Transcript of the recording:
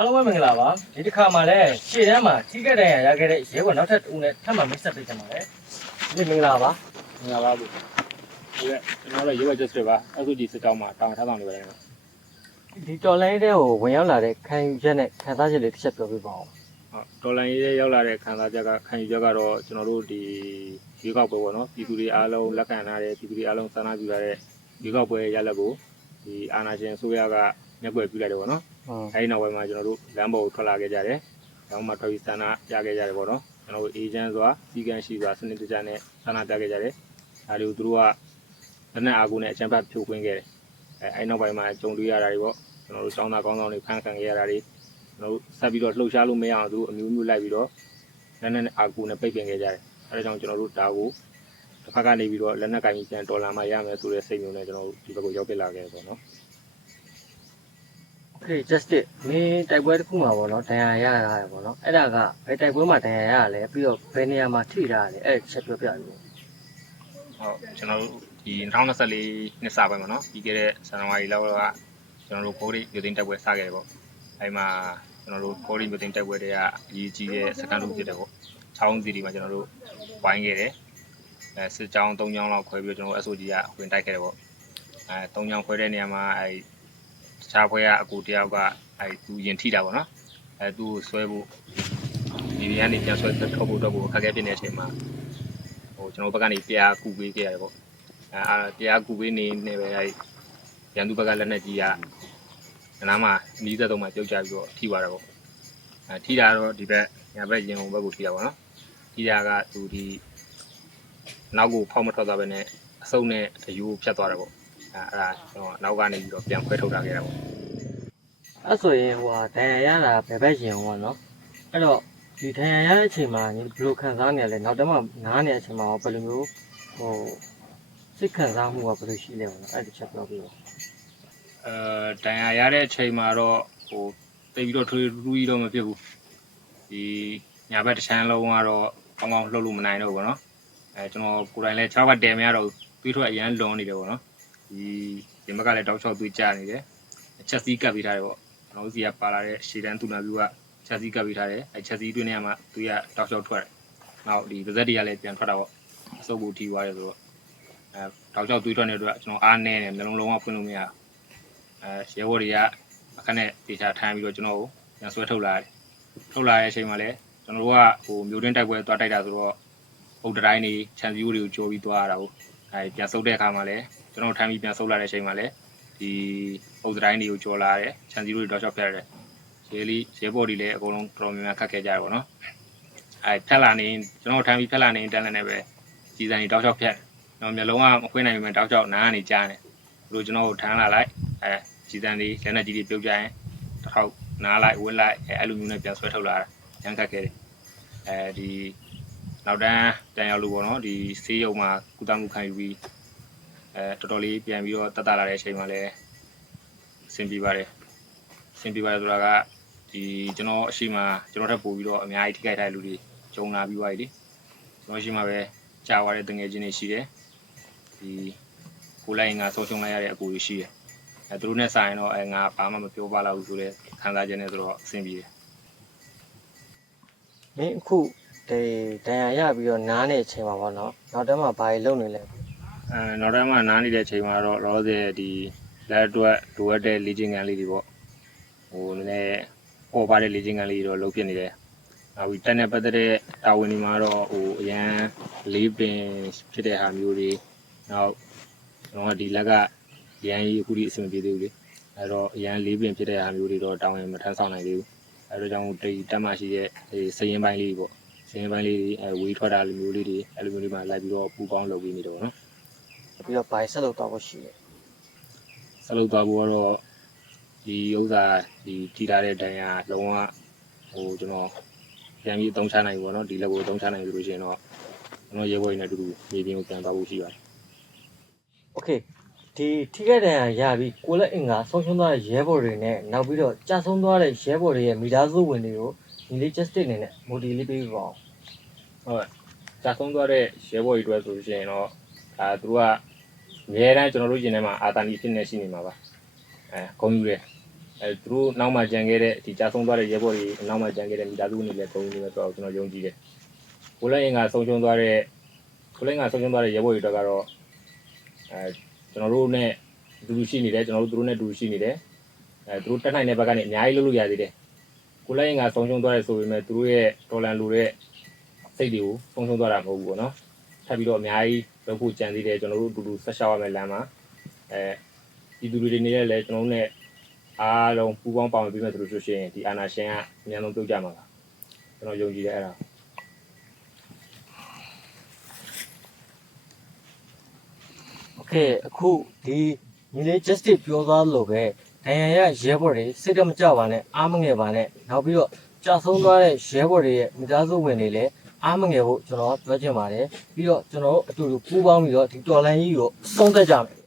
အားလုံးပဲမင်္ဂလာပါဒီတစ်ခါမှလည်းရှေ့တန်းမှာထိခဲ့တဲ့ရရခဲ့တဲ့ရဲဘော်နောက်ထပ်ဦးနဲ့ထပ်မံမိတ်ဆက်ပေးကြပါမယ်ဒီမင်္ဂလာပါမင်္ဂလာပါဘူးဒီကကျွန်တော်တို့ရေဘတ် justice ပါအခုဒီစစ်တောင်းမှာတောင်းထားဆောင်နေပါတယ်နော်ဒီတော်လိုင်းတဲ့ကိုဝင်ရောက်လာတဲ့ခံယူချက်နဲ့ခံစားချက်လေးတစ်ချက်ပြောပြပါဦးဟုတ်ဒေါ်လာရေးရောက်လာတဲ့ခံစားချက်ကခံယူချက်ကတော့ကျွန်တော်တို့ဒီရေကောက်ပွဲပေါ့နော်ပြည်သူတွေအားလုံးလက်ခံထားတဲ့ပြည်သူတွေအားလုံးဆန္ဒပြုထားတဲ့ရေကောက်ပွဲရလက်ကိုဒီအာဏာရှင်ဆိုရကမျက်ကွယ်ပြုလိုက်တယ်ပေါ့နော်ဟုတ် အဲဒီနောက်ပိုင်းမှာကျွန်တော်တို့လမ်းပေါ်ကိုထွက်လာခဲ့ကြတယ်။နောက်မှထွက်ပြီးဆန္ဒပြခဲ့ကြတယ်ပေါ့နော်။ကျွန်တော်တို့အေဂျင့်စွာစီကံရှိစွာစနစ်တကျနဲ့ဆန္ဒပြခဲ့ကြတယ်။ဒါတွေကိုသူတို့ကလက်နက်အားကိုနဲ့အချမ်းဖတ်ဖြိုခွင်းခဲ့တယ်။အဲအဲဒီနောက်ပိုင်းမှာကြုံတွေ့ရတာတွေပေါ့။ကျွန်တော်တို့ចောင်းသားကောင်းဆောင်တွေဖမ်းခံခဲ့ရတာတွေကျွန်တော်တို့ဆက်ပြီးတော့လှုပ်ရှားလို့မရအောင်သူအမျိုးမျိုးလိုက်ပြီးတော့လက်နက်အားကိုနဲ့ပိတ်ပင်ခဲ့ကြတယ်။အဲဒါကြောင့်ကျွန်တော်တို့ဒါကိုတစ်ဖက်ကနေပြီးတော့လက်နက်ကင်ကြီးပြန်တော်လာမှရမယ်ဆိုတဲ့စိတ်မျိုးနဲ့ကျွန်တော်တို့ဒီဘက်ကိုရောက်ပြလာခဲ့တယ်ပေါ့နော်။ ဖေး justice မင်းတိုက်ပွဲတစ်ခုမှာပေါ့နော်ဒဏ်ရာရတာရယ်ပေါ့နော်အဲ့ဒါကဘယ်တိုက်ပွဲမှာဒဏ်ရာရရလဲပြီးတော့ဘယ်နေရာမှာထိတာရလဲအဲ့ချက်ပြောပြလို့ ဟုတ်ကျွန်တော်တို့ဒီ2024နှစ်စပိုင်းပေါ့နော်ပြီးခဲ့တဲ့ဇန်နဝါရီလောက်ကကျွန်တော်တို့ကိုရီယူသိန်းတက်ပွဲစခဲ့တယ်ပေါ့အဲဒီမှာကျွန်တော်တို့ကိုရီယူသိန်းတက်ပွဲတွေကအရေးကြီးတဲ့စကန်လို့ဖြစ်တယ်ပေါ့ချောင်းစီဒီမှာကျွန်တော်တို့ဝိုင်းခဲ့တယ်အဲစစ်ကြောင်း၃ကြောင်းလောက်ခွဲပြီးတော့ကျွန်တော်တို့ SOG ကဝင်တိုက်ခဲ့တယ်ပေါ့အဲ၃ကြောင်းခွဲတဲ့နေရာမှာအဲဒီ ခြားဘွဲကအကူတယောက်ကအဲသူရင်ထိတာပေါ့နော်အဲသူ့ကိုဆွဲဖို့ဒီနေရာနေပြန်ဆွဲထုတ်ဖို့တော့ကိုအခက်အခဲဖြစ်နေတဲ့အချိန်မှာဟိုကျွန်တော်ဘက်ကနေတရားကူပေးခဲ့ရတယ်ပေါ့အဲအာတရားကူပေးနေနေပဲအဲရန်သူဘက်ကလက်နဲ့ကြီးကနားမှာအနီးသက်ဆုံးမှာပြုတ်ကြပြီးတော့ထိသွားတာပေါ့အဲထိတာတော့ဒီဘက်ညာဘက်ရင်ုံဘက်ကိုထိတာပေါ့နော်ထိတာကသူဒီနောက်ကိုဖောက်မထွက်သွားပဲနဲ့အစုံနဲ့အယူဖြတ်သွားတာပေါ့ အဲအဲ့ဒါကျွန်တော်နောက်ကနေပြီးတော့ပြန်ခွဲထုတ်ထားခဲ့တာပေါ့အဲ့ဆိုရင်ဟိုဟာဒဏ်ရာရတာဘယ်ဘက်ရင်ပေါ့နော်အဲ့တော့ဒီဒဏ်ရာရတဲ့အချိန်မှာညီဘယ်လိုခံစားနေရလဲနောက်တည်းမှနားနေတဲ့အချိန်မှာဘယ်လိုမျိုးဟိုစိတ်ခံစားမှုကဘယ်လိုရှိလဲပေါ့နော်အဲ့ဒီချက်ပြောပြပါအဲတန်ရာရတဲ့အချိန်မှာတော့ဟိုတိတ်ပြီးတော့ထွေးထူးထူးကြီးတော့မဖြစ်ဘူးဒီညာဘက်တစ်ချမ်းလုံးကတော့ကောင်းကောင်းလှုပ်လို့မနိုင်တော့ဘူးပေါ့နော်အဲကျွန်တော်ကိုယ်တိုင်လည်း6ဘက်တဲမရတော့ဘူးပြီးတော့အရန်လွန်နေတယ်ပေါ့နော် ဒီဒီဘက်ကလည်းတောက်ချောက်သွေးကြနေတယ်ချက်စီးကပ်ပြီးထားတယ်ပေါ့ကျွန်တော်တို့စီကပါလာတဲ့ရှေတန်းသူနာပြူကချက်စီးကပ်ပြီးထားတယ်အဲချက်စီးတွင်းနေရာမှာသူကတောက်ချောက်ထွက်တယ်နောက်ဒီပါဇက်တွေကလည်းပြန်ထွက်တာပေါ့အစုပ်ကိုထီသွားတယ်ဆိုတော့အဲတောက်ချောက်သွေးထွက်နေတဲ့အတွက်ကျွန်တော်အားနေတယ်မျိုးလုံးလုံးဝဖွင့်လို့မရဘူးအဲရဲဘော်တွေကအခက်နဲ့တေချာထိုင်းပြီးတော့ကျွန်တော်ကိုပြန်ဆွဲထုတ်လာတယ်ထုတ်လာတဲ့အချိန်မှာလည်းကျွန်တော်တို့ကဟိုမျိုးတွင်းတိုက်ပွဲသွားတိုက်တာဆိုတော့အုတ်တိုင်းနေခြံစည်းရိုးတွေကိုကြိုးပြီးသွားရတာကိုအဲပြန်ဆုပ်တဲ့အခါမှာလည်း ကျွန်တော်ထိုင်းပြီးပြန်ဆုပ်လာတဲ့အချိန်မှာလည်းဒီအုတ်တိုင်းတွေကိုကြော်လာတယ်ခြံစည်းရိုးတွေတော့ချောက်ဖျက်ရတယ်ရဲလီရဲဘော်တွေလည်းအကုန်လုံးတော်တော်များများခက်ခဲကြတယ်ပေါ့နော်အဲဖျက်လာနေကျွန်တော်ထိုင်းပြီးဖျက်လာနေတန်းလည်းနဲ့ပဲစီစံတွေတောက်ချောက်ဖျက်ကျွန်တော်မျိုးလုံးကမခွင့်နိုင်ပေမဲ့တောက်ချောက်နားကနေကြားတယ်ဘလို့ကျွန်တော်ကိုထမ်းလာလိုက်အဲကြည်တန်းလေးလက်နဲ့ကြီးတွေပြုတ်ကြရင်တစ်ခေါက်နားလိုက်ဝက်လိုက်အဲအဲ့လိုမျိုးနဲ့ပြန်ဆွဲထုတ်လာတာရမ်းခက်ခဲတယ်အဲဒီနောက်တန်းတန်ရောက်လို့ပေါ့နော်ဒီဆေးရုံမှာကုသမှုခံယူပြီး အဲတော်တော်လေးပြန်ပြီးတော့တက်တာလာတဲ့အချိန်မှာလည်းအဆင်ပြေပါတယ်အဆင်ပြေပါတယ်ဆိုတာကဒီကျွန်တော်အရှိမကျွန်တော်ထပ်ပို့ပြီးတော့အများကြီးထိခိုက်ထားတဲ့လူတွေဂျုံလာပြီးသွားပြီလေကျွန်တော်အရှိမပဲကြာသွားတဲ့တငယ်ချင်းတွေရှိတယ်ဒီကိုလိုက်ငါဆုံးရှုံးလိုက်ရတဲ့အကူတွေရှိတယ်အဲသူတို့နဲ့ဆိုင်တော့အဲငါဘာမှမပြောပါတော့ဘူးဆိုတော့ခံစားချက်နဲ့ဆိုတော့အဆင်ပြေတယ်မင်းအခုဒီဒဏ်ရာရပြီးတော့နားနေတဲ့အချိန်မှာပေါ့နော်နောက်တည်းမှဘာတွေလုပ်နေလဲ အဲနောက်တိုင်းမှာနားနေတဲ့အချိန်မှာတော့လောဆယ်ဒီလက်အတွက်လိုအပ်တဲ့လေ့ကျင့်ခန်းလေးတွေပေါ့ဟိုနည်းနည်းပေါ်ပါတဲ့လေ့ကျင့်ခန်းလေးတွေတော့လုပ်ဖြစ်နေတယ်နောက်ပြီးတက်နဲ့ပတ်သက်တဲ့တာဝန်တွေမှာတော့ဟိုအရန်လေးပင်ဖြစ်တဲ့ဟာမျိုးတွေနောက်ကျွန်တော်ကဒီလက်ကရန်ကြီးအခုထိအဆင်မပြေသေးဘူးလေအဲတော့အရန်လေးပင်ဖြစ်တဲ့ဟာမျိုးတွေတော့တာဝန်မထမ်းဆောင်နိုင်သေးဘူးအဲဒါကြောင့်ဒီတက်မှရှိတဲ့ဒီစရင်ပိုင်းလေးတွေပေါ့စရင်ပိုင်းလေးတွေအဲဝေးထွက်တာလိုမျိုးလေးတွေအဲလိုမျိုးလေးမှလိုက်ပြီးတော့ပူပေါင်းလုပ်ပြီးနေတော့ဗောနော် ပြီးတော့ဘာတွေဆက်လုပ်တော့ဖို့ရှိလဲ ဆက်လုပ်သွားဖို့ကတော့ဒီဥစ္စာဒီထိထားတဲ့ဒဏ်ရာလုံးဝဟိုကျွန်တော်ပြန်ပြီးအသုံးချနိုင်ပြီပေါ့နော်ဒီလက်ကိုအသုံးချနိုင်ပြီလို့ရှိရင်တော့ကျွန်တော်ရဲဘော်ရင်းနဲ့အတူတူမြေပြင်ကိုပြန်သွားဖို့ရှိပါတယ် โอเคဒီထိခိုက်ဒဏ်ရာရပြီးကိုလက်အင်္ဂါဆုံးရှုံးသွားတဲ့ရဲဘော်တွေနဲ့နောက်ပြီးတော့ကြာဆုံးသွားတဲ့ရဲဘော်တွေရဲ့မိသားစုဝင်တွေကိုညီလေး justice အနေနဲ့မိုဒီလေးပေးပါအောင် ဟုတ်ကြာဆုံးသွားတဲ့ရဲဘော်တွေအတွက်ဆိုလို့ရှိရင်တော့ဒါသူတို့က အများတန်းကျွန်တော်တို့ရင်ထဲမှာအာတာနီဖြစ်နေရှိနေမှာပါအဲဂုံယူတယ်အဲသူတို့နောက်မှကြံခဲ့တဲ့ဒီကြာဆုံးသွားတဲ့ရဲဘော်တွေနောက်မှကြံခဲ့တဲ့မိသားစုတွေလည်းတုံးနေမယ်ဆိုတော့ကျွန်တော်ယုံကြည်တယ်ကိုလည်းအင်ကဆုံးရှုံးသွားတဲ့ကိုလည်းအင်ကဆုံးရှုံးသွားတဲ့ရဲဘော်တွေတော့ကတော့အဲကျွန်တော်တို့နဲ့အတူတူရှိနေတယ်ကျွန်တော်တို့သူတို့နဲ့အတူတူရှိနေတယ်အဲသူတို့တက်နိုင်တဲ့ဘက်ကနေအများကြီးလုပ်လို့ရသေးတယ်ကိုလည်းအင်ကဆုံးရှုံးသွားတယ်ဆိုပေမဲ့သူတို့ရဲ့ဒေါ်လန်လိုတဲ့စိတ်တွေကိုဆုံးရှုံးသွားတာမဟုတ်ဘူးပေါ့နော် ထပ်ပြီးတော့အများကြီးလုပ်ဖို့ကြံသေးတယ်ကျွန်တော်တို့အတူတူဆက်ရှောက်ရမယ်လမ်းမှာအဲဒီသူတွေနေနဲ့လည်းကျွန်တော်တို့နဲ့ အားလုံးပူပေါင်းပါဝင်ပြီးမှဆိုလို့ရှိရင်ဒီအာနာရှင်ကအများဆုံးပြုတ်ကြမှာပါကျွန်တော်ယုံကြည်တယ်အဲ့ဒါ โอเคအခုဒီညီလေး justice ပြောသွားလို့ပဲဒဏ်ရာရရဲဘော်တွေစိတ်တမကြပါနဲ့အားမငယ်ပါနဲ့နောက်ပြီးတော့ကြာဆုံးသွားတဲ့ရဲဘော်တွေရဲ့မိသားစုဝင်တွေလည်း အားမငယ်ဖို့ကျွန်တော်ပြောချင်ပါတယ်ပြီးတော့ကျွန်တော်တို့အတူတူပူးပေါင်းပြီးတော့ဒီတော်လန်ကြီးကိုဆုံးသက်ကြမယ်